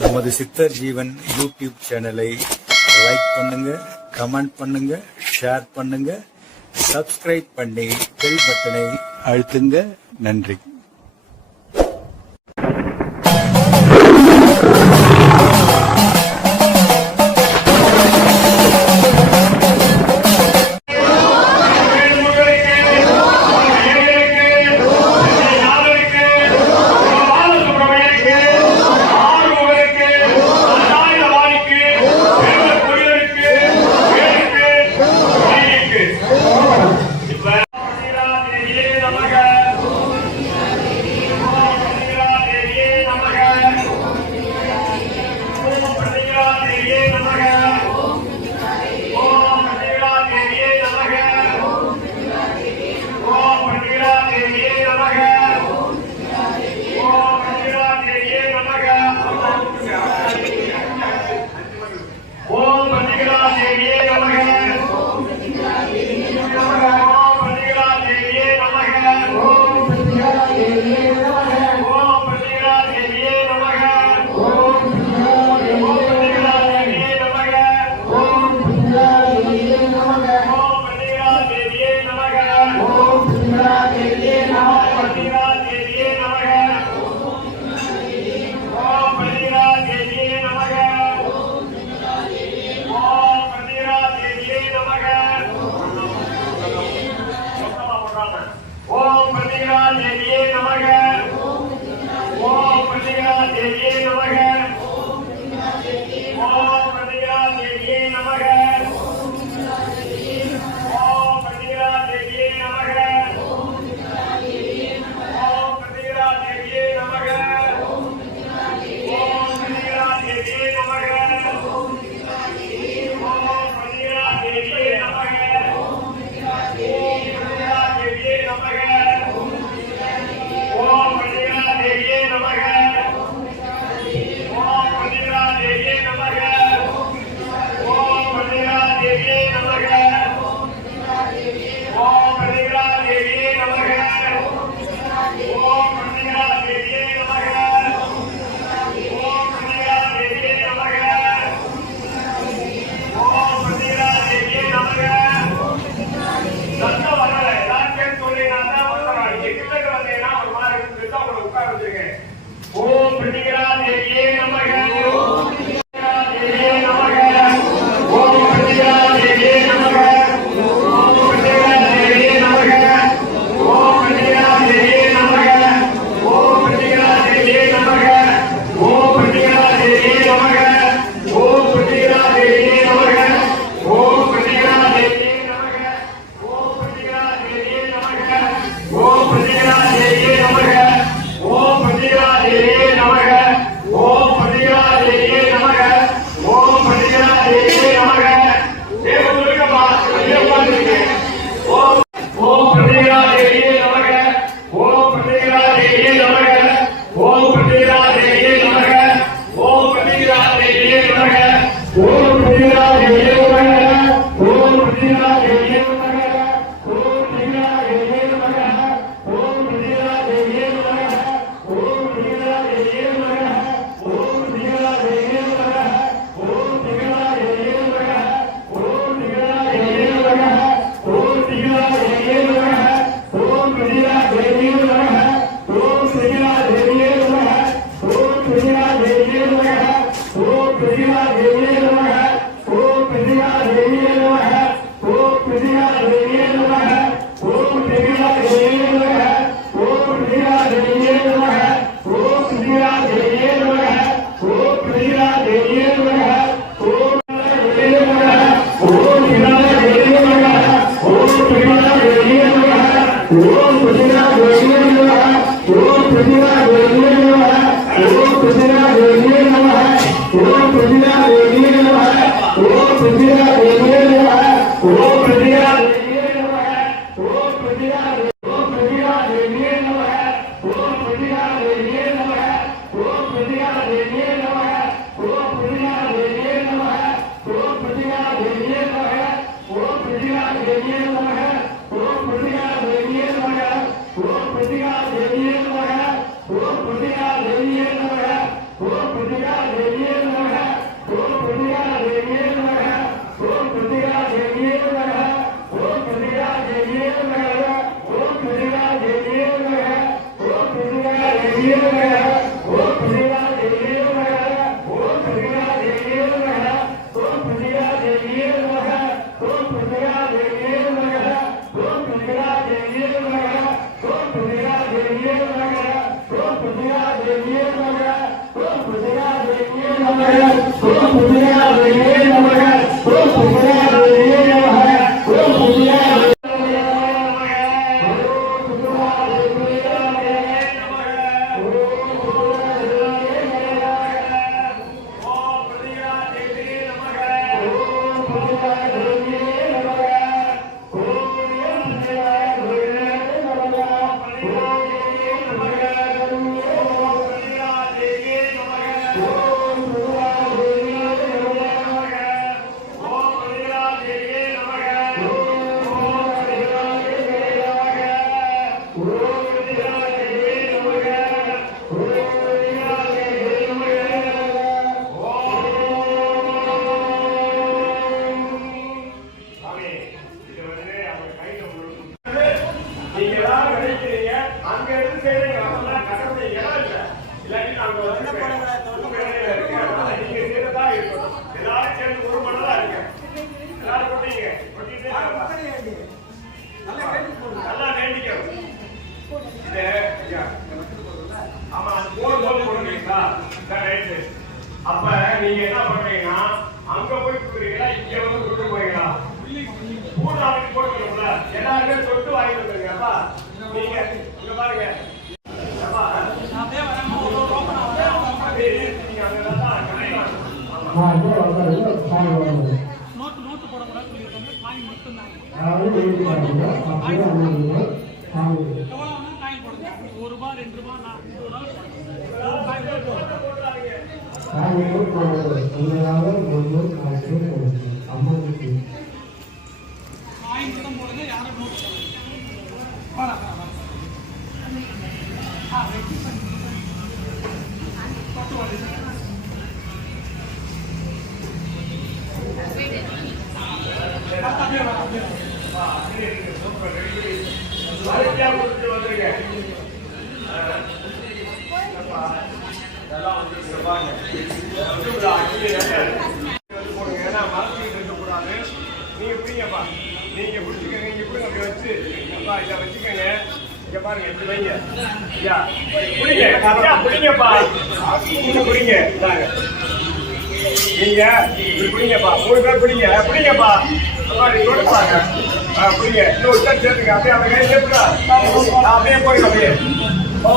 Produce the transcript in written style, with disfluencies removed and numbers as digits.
நமது சித்தர் ஜீவன் யூடியூப் சேனலை லைக் பண்ணுங்க, கமெண்ட் பண்ணுங்க, ஷேர் பண்ணுங்க, சப்ஸ்கிரைப் பண்ணி பெல் பட்டனை அழுத்துங்க. நன்றி. நீங்க எல்லாரும் நினைக்கிறீங்க அங்க இருந்து செய்றீங்க அதெல்லாம் கட்டணத்தை இடம் இல்ல இல்லாட்டி நாங்க நீங்க செய்யறதா இருக்கணும் எல்லாரும் சேர்ந்து ஒரு மணலா இருக்க எல்லாரும் கொட்டீங்க நல்லா வேண்டிக்கணும் ஆமா அது போடும்போது போடுறீங்களா ரைட்டு அப்ப நீங்க என்ன பண்றீங்கன்னா அங்க போய் கொடுக்குறீங்களா இங்க வந்து கொண்டு போறீங்களா மூணாவது போட்டுக்கணும்ல எல்லாருமே சொட்டு வாங்கி வந்துருங்கப்பா நீங்க இங்க பாருங்க நோட்டு போடக்கூடாது சொல்லியிருக்காங்க காயின் மட்டும்தான் எவ்வளவு காயின் போடுங்க ₹1 ₹2 காயின் மட்டும் போடுங்க யாரும் நோட்டு நீங்க பிடிச்சுக்கங்க இங்க கூட அப்படி வச்சு அப்பா இத வச்சுக்கங்க இங்க பாருங்க இப்படி வைங்க ஐயா புடிங்க ஐயா புடிங்கப்பா நீங்க புடிங்க இந்தாங்க நீங்க இப்படி புடிங்கப்பா 3 பேர் புடிங்க புடிங்கப்பா அப்பா நீங்க கொடுப்பாங்க புடிங்க இன்னும் உள்ள சேர்த்துங்க அப்படியே அந்த கை சேர்த்துடா அப்படியே போய் அப்படியே ஓ